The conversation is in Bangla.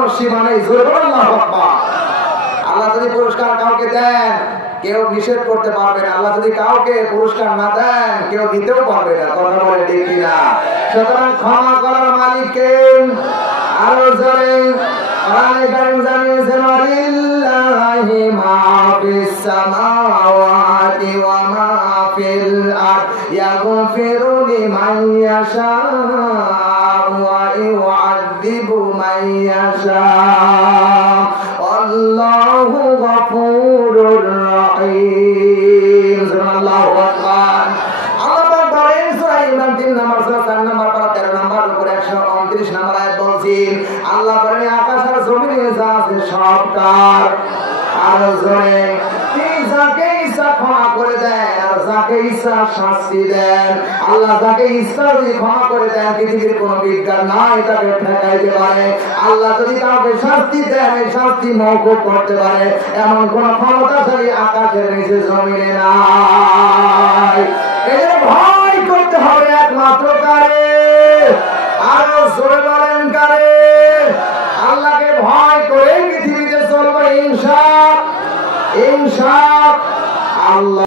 কোনো সীমা নেই। জোরে বলুন আল্লাহু আকবার। আল্লাহ যদি পুরস্কার কাউকে দেন কেউ নিষেধ করতে পারবে না, আল্লাহ যদি কাউকে পুরস্কার না দেন কেউ দিতেও পারবে না। কথা বলে ঠিক কিনা? সুতরাং ক্ষমা করার মালিক কে? আরো জোরে কোরআনে কারীম জানিয়েছেন লিল্লাহি মা ফিস সামাওয়াতি ওয়া মা ফিল আরদ ইয়াগফিরু লিমান ইয়াশা ওয়া ইউআযযিবু মান ইয়াশা আল্লাহু গফুরুর রহিম। সুবহানাল্লাহু আকবার। আল্লাহ বলেন সূরা ইমরান 3 নম্বর সূরা 4 নম্বর পারা 13 নম্বর উপরে 129 নম্বর আয়াত বলছেন আল্লাহ বলেন আকাশ আর জমিনে যা আছে সব কার। আর জোরে তিনি যাকে ইচ্ছা ক্ষমা করে দেন আর যাকে ইচ্ছা শাস্তি দেন। আল্লাহ যাকে ইচ্ছা যদি ক্ষমা করে দেন পৃথিবীর কোন বিজ্ঞান নাই তাকে ঠেকাইতে পারে। আল্লাহ যদি কাউকে শাস্তি দেন এই শাস্তি মওকুফ করতে পারে এমন কোন ক্ষমতাশালী আকাশের নিচে জমিনে নাই। এর ভয় করতে হবে একমাত্র কারে? আরো জোরে বলেন কারে? আল্লাহকে ভয় করে পৃথিবীতে চলবে ইনশাআল্লাহ। ইনশাআল্লাহ।